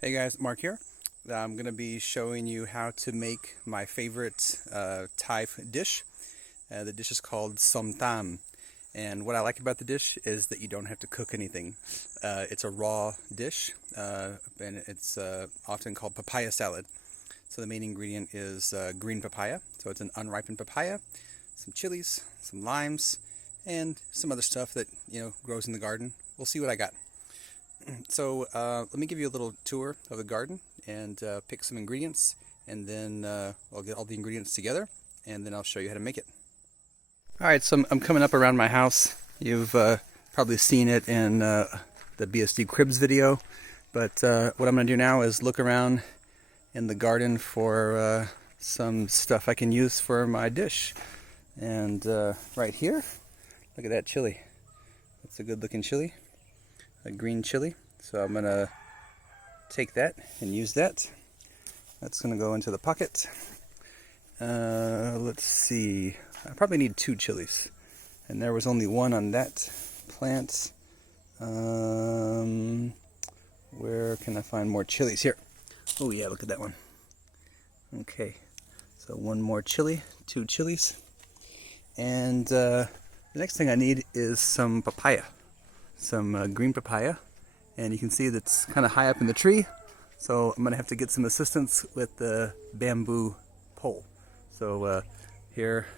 Hey guys, Mark here. I'm going to be showing you how to make my favorite Thai dish. The dish is called Som Tam. And what I like about the dish is that you don't have to cook anything. It's a raw dish, and it's often called papaya salad. So the main ingredient is green papaya. So it's an unripened papaya, some chilies, some limes, and some other stuff that grows in the garden. We'll see what I got. So let me give you a little tour of the garden and pick some ingredients, and then I'll get all the ingredients together, and then I'll show you how to make it. All right, so I'm coming up around my house. You've probably seen it in the BSD Cribs video, but what I'm going to do now is look around in the garden for some stuff I can use for my dish. And right here, look at that chili. That's a good looking chili. A green chili, so I'm gonna take that and use that. That's gonna go into the pocket. Let's see, I probably need 2 chilies, and there was only 1 on that plant. Where can I find more chilies? Here. Oh yeah, look at that one. Okay, so 1 more chili, 2 chilies, and the next thing I need is some papaya. Some green papaya, and you can see that's kind of high up in the tree, so I'm gonna have to get some assistance with the bamboo pole. So here,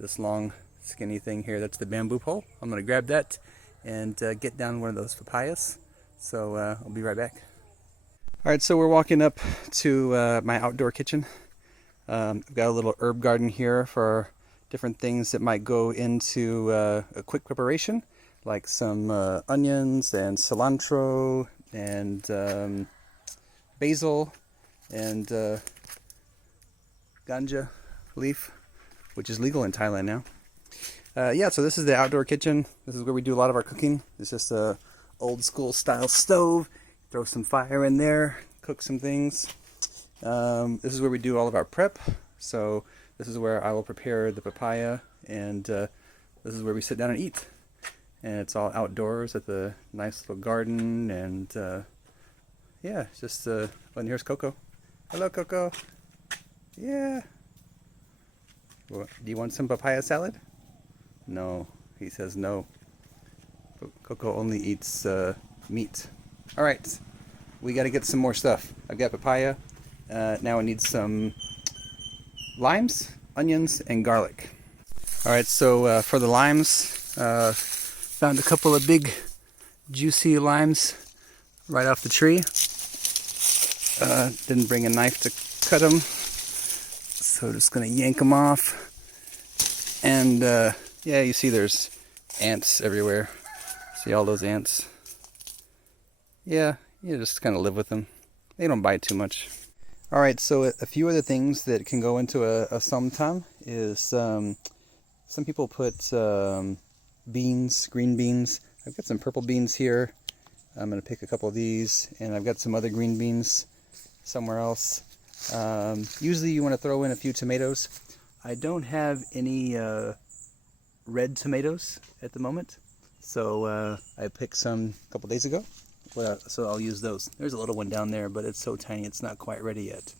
this long skinny thing here, that's the bamboo pole. I'm gonna grab that and get down one of those papayas. So I'll be right back. All right, so we're walking up to my outdoor kitchen. I've got a little herb garden here for different things that might go into a quick preparation, like some onions and cilantro and basil and ganja leaf, which is legal in Thailand now. Yeah, so this is the outdoor kitchen. This is where we do a lot of our cooking. It's just a old school style stove. Throw some fire in there, cook some things. This is where we do all of our prep. So this is where I will prepare the papaya, and this is where we sit down and eat. And it's all outdoors at the nice little garden, and yeah, just and here's Coco. Hello, Coco. Yeah. Well, do you want some papaya salad? No, he says no. Coco only eats meat. All right, we got to get some more stuff. I've got papaya. Now I need some limes, onions, and garlic. All right, so for the limes, found a couple of big, juicy limes right off the tree. Didn't bring a knife to cut them, so just gonna yank them off. And yeah, you see there's ants everywhere. See all those ants? Yeah, you just kind of live with them. They don't bite too much. All right, so a few other things that can go into a som tam is some people put beans, green beans. I've got some purple beans here. I'm going to pick a couple of these, and I've got some other green beans somewhere else. Usually you want to throw in a few tomatoes. I don't have any red tomatoes at the moment, so I picked some a couple days ago. So I'll use those. There's a little one down there, but it's so tiny it's not quite ready yet.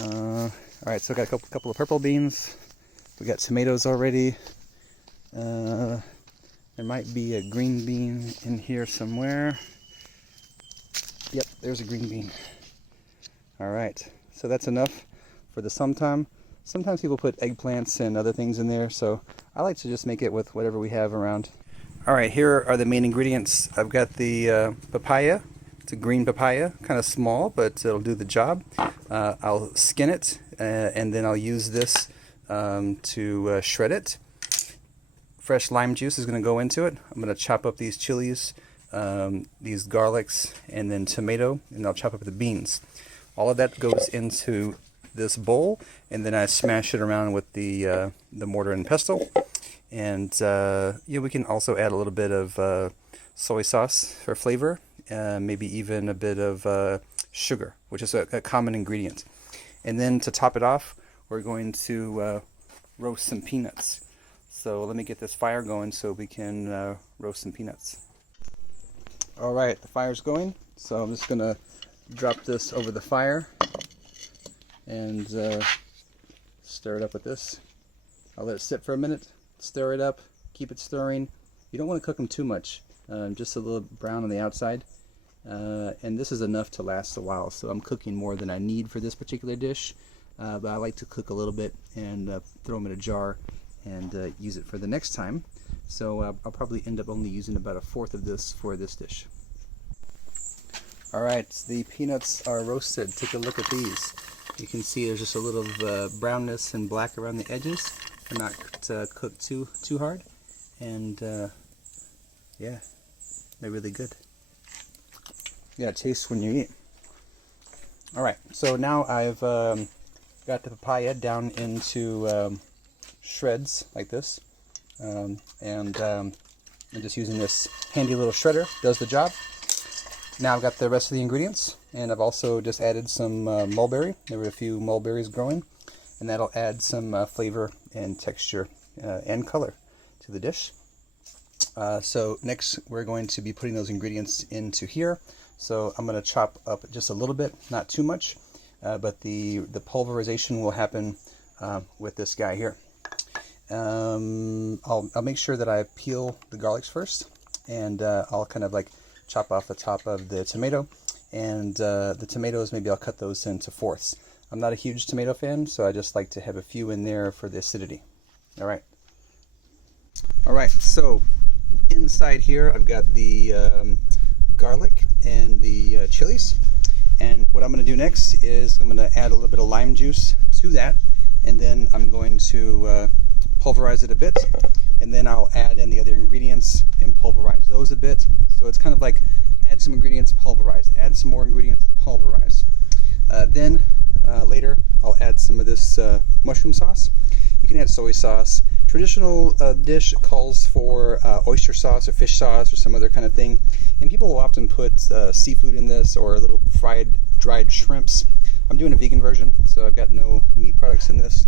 All right, so I got a couple of purple beans. We got tomatoes already. There might be a green bean in here somewhere. Yep, there's a green bean. All right, so that's enough for the som tam. Sometimes people put eggplants and other things in there, so I like to just make it with whatever we have around. All right, here are the main ingredients. I've got the papaya. It's a green papaya, kind of small, but it'll do the job. I'll skin it, and then I'll use this to shred it. Fresh lime juice is going to go into it. I'm going to chop up these chilies, these garlics, and then tomato, and I'll chop up the beans. All of that goes into this bowl, and then I smash it around with the mortar and pestle. And yeah, we can also add a little bit of soy sauce for flavor, maybe even a bit of sugar, which is a common ingredient. And then to top it off, we're going to roast some peanuts. So let me get this fire going so we can roast some peanuts. Alright, the fire's going, so I'm just gonna drop this over the fire and stir it up with this. I'll let it sit for a minute, stir it up, keep it stirring. You don't want to cook them too much, just a little brown on the outside. And this is enough to last a while, so I'm cooking more than I need for this particular dish. But I like to cook a little bit and throw them in a jar and use it for the next time. So I'll probably end up only using about 1/4 of this for this dish. Alright, the peanuts are roasted. Take a look at these. You can see there's just a little brownness and black around the edges. They're not cooked too hard. And yeah, they're really good. Yeah, it tastes when you eat. Alright, so now I've got the papaya down into shreds like this. I'm just using this handy little shredder, does the job. Now I've got the rest of the ingredients, and I've also just added some mulberry. There were a few mulberries growing, and that'll add some flavor and texture and color to the dish. So next we're going to be putting those ingredients into here. So I'm going to chop up just a little bit, not too much, but the pulverization will happen with this guy here. I'll make sure that I peel the garlics first, and I'll kind of like chop off the top of the tomato, and the tomatoes, maybe I'll cut those into fourths. I'm not a huge tomato fan, so I just like to have a few in there for the acidity. Alright, so inside here I've got the garlic and the chilies, and what I'm going to do next is I'm going to add a little bit of lime juice to that, and then I'm going to pulverize it a bit, and then I'll add in the other ingredients and pulverize those a bit. So it's kind of like add some ingredients, pulverize, add some more ingredients, pulverize. Then later I'll add some of this mushroom sauce. You can add soy sauce. Traditional dish calls for oyster sauce or fish sauce or some other kind of thing, and people will often put seafood in this or a little fried dried shrimps. I'm doing a vegan version, so I've got no meat products in this.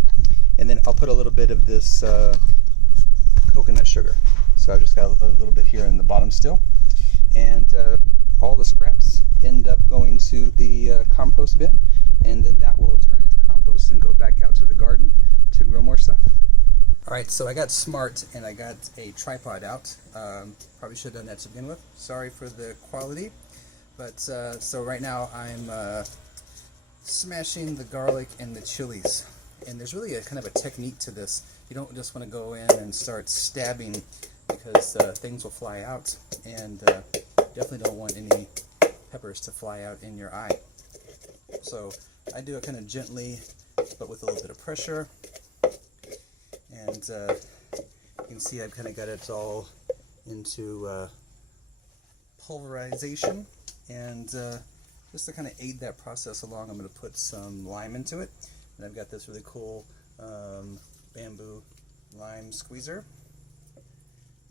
And then I'll put a little bit of this coconut sugar. So I've just got a little bit here in the bottom still. And all the scraps end up going to the compost bin, and then that will turn into compost and go back out to the garden to grow more stuff. Alright, so I got smart and I got a tripod out. Probably should have done that to begin with. Sorry for the quality. But so right now I'm smashing the garlic and the chilies. And there's really a kind of a technique to this. You don't just want to go in and start stabbing, because things will fly out, and definitely don't want any peppers to fly out in your eye. So I do it kind of gently, but with a little bit of pressure. And you can see I've kind of got it all into pulverization. And just to kind of aid that process along, I'm going to put some lime into it. And I've got this really cool bamboo lime squeezer.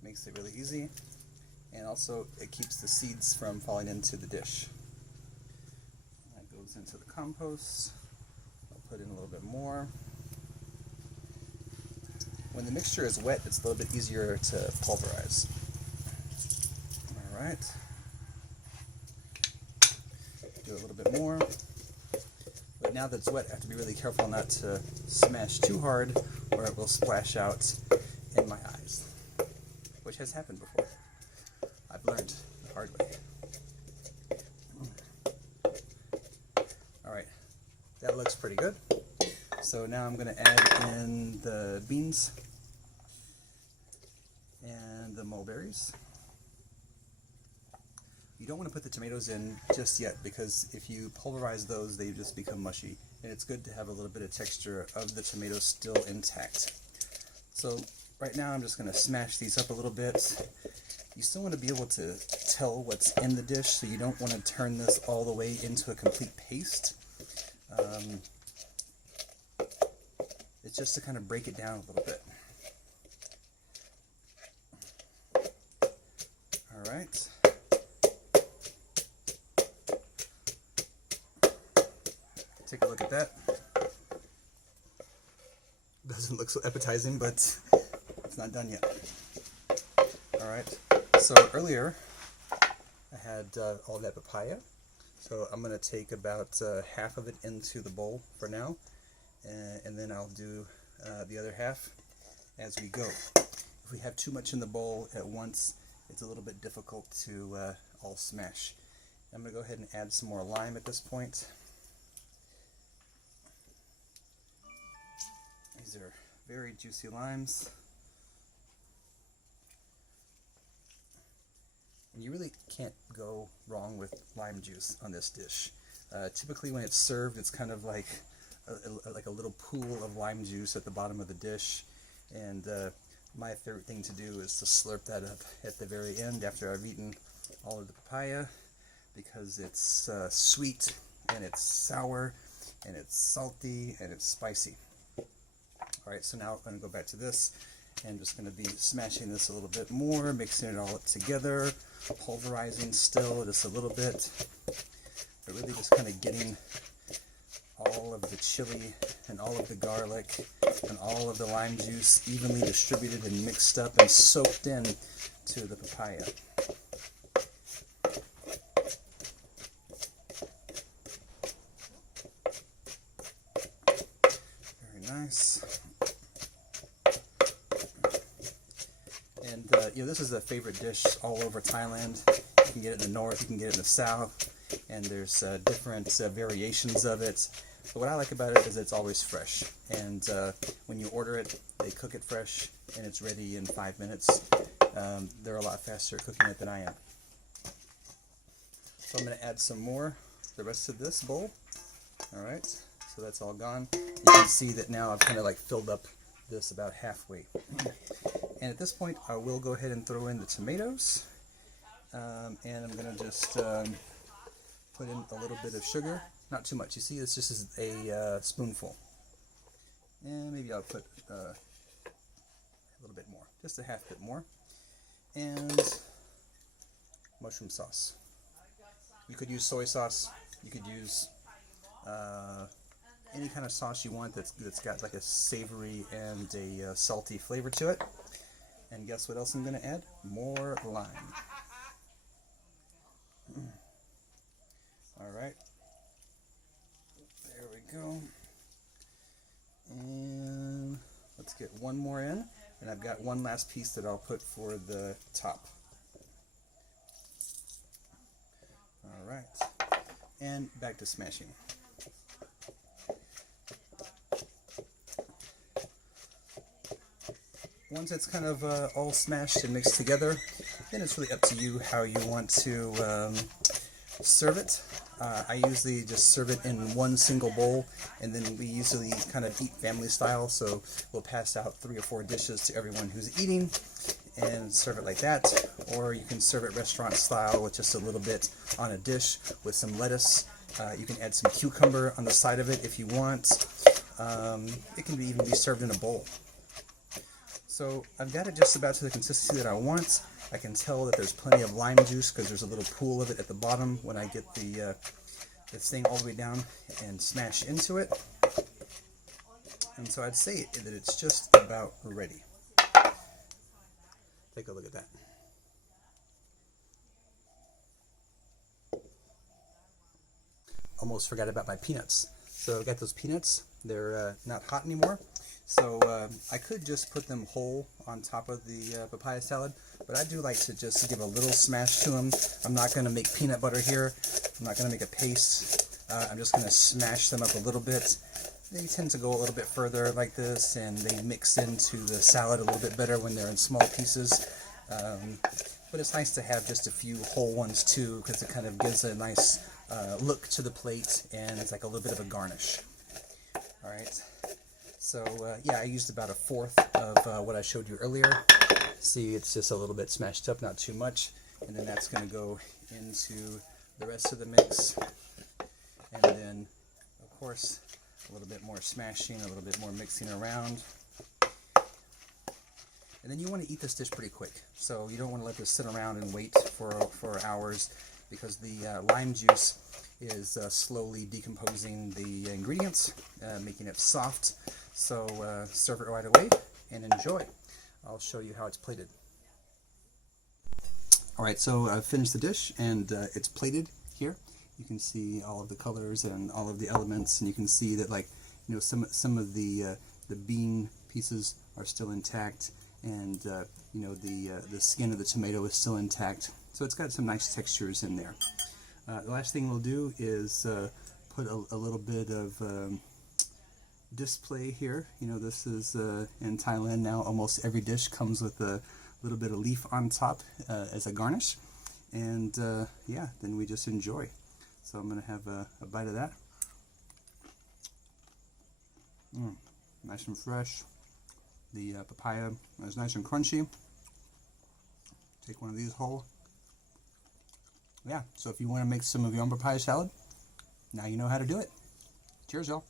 Makes it really easy, and also it keeps the seeds from falling into the dish. That goes into the compost. I'll put in a little bit more. When the mixture is wet, it's a little bit easier to pulverize. Alright. Do a little bit more. But now that it's wet, I have to be really careful not to smash too hard, or it will splash out in my eyes, which has happened before. I've learned the hard way. Alright, that looks pretty good. So now I'm going to add in the beans and the mulberries. You don't want to put the tomatoes in just yet, because if you pulverize those, they just become mushy. And it's good to have a little bit of texture of the tomatoes still intact. So right now I'm just going to smash these up a little bit. You still want to be able to tell what's in the dish, so you don't want to turn this all the way into a complete paste. It's just to kind of break it down a little bit. Alright. Take a look at that. Doesn't look so appetizing, but it's not done yet. Alright, so earlier I had all that papaya. So I'm going to take about half of it into the bowl for now, and then I'll do the other half as we go. If we have too much in the bowl at once, it's a little bit difficult to all smash. I'm going to go ahead and add some more lime at this point. These are very juicy limes. And you really can't go wrong with lime juice on this dish. Typically when it's served, it's kind of like a little pool of lime juice at the bottom of the dish. And my favorite thing to do is to slurp that up at the very end after I've eaten all of the papaya, because it's sweet and it's sour and it's salty and it's spicy. Alright, so now I'm going to go back to this. I'm just going to be smashing this a little bit more, mixing it all together, pulverizing still just a little bit, but really just kind of getting all of the chili and all of the garlic and all of the lime juice evenly distributed and mixed up and soaked in to the papaya. Very nice. And this is a favorite dish all over Thailand. You can get it in the north, you can get it in the south, and there's different variations of it. But what I like about it is it's always fresh. And when you order it, they cook it fresh, and it's ready in 5 minutes. They're a lot faster at cooking it than I am. So I'm going to add some more to the rest of this bowl. Alright, so that's all gone. You can see that now I've kind of like filled up this about halfway. And at this point, I will go ahead and throw in the tomatoes. And I'm going to just put in a little bit of sugar. Not too much. You see, this just is a spoonful. And maybe I'll put a little bit more. Just a half bit more. And mushroom sauce. You could use soy sauce. You could use any kind of sauce you want that's got like a savory and a salty flavor to it. And guess what else I'm going to add? More lime. Alright. There we go. And let's get one more in. And I've got one last piece that I'll put for the top. Alright. And back to smashing. Once it's kind of all smashed and mixed together, then it's really up to you how you want to serve it. I usually just serve it in one single bowl, and then we usually kind of eat family style, so we'll pass out 3 or 4 dishes to everyone who's eating and serve it like that. Or you can serve it restaurant style with just a little bit on a dish with some lettuce. You can add some cucumber on the side of it if you want. It can even be served in a bowl. So I've got it just about to the consistency that I want. I can tell that there's plenty of lime juice because there's a little pool of it at the bottom when I get the thing all the way down and smash into it. And so I'd say that it's just about ready. Take a look at that. Almost forgot about my peanuts. So I've got those peanuts. They're not hot anymore. So I could just put them whole on top of the papaya salad, but I do like to just give a little smash to them. I'm not going to make peanut butter here. I'm not going to make a paste. I'm just going to smash them up a little bit. They tend to go a little bit further like this, and they mix into the salad a little bit better when they're in small pieces. But it's nice to have just a few whole ones too, because it kind of gives a nice look to the plate, and it's like a little bit of a garnish. All right. So yeah, I used about 1/4 of what I showed you earlier. See, it's just a little bit smashed up, not too much. And then that's going to go into the rest of the mix. And then, of course, a little bit more smashing, a little bit more mixing around. And then you want to eat this dish pretty quick. So you don't want to let this sit around and wait for hours, because the lime juice is slowly decomposing the ingredients, making it soft. So serve it right away and enjoy. I'll show you how it's plated. Alright, so I've finished the dish, and it's plated here. You can see all of the colors and all of the elements, and you can see that, like, you know, some of the bean pieces are still intact, and you know, the skin of the tomato is still intact. So it's got some nice textures in there. The last thing we'll do is put a little bit of display here. You know, this is in Thailand now. Almost every dish comes with a little bit of leaf on top as a garnish, and yeah, then we just enjoy. So I'm gonna have a bite of that. Nice and fresh. The papaya is nice and crunchy. Take one of these whole. Yeah, so if you want to make some of your own papaya salad, now you know how to do it. Cheers, y'all.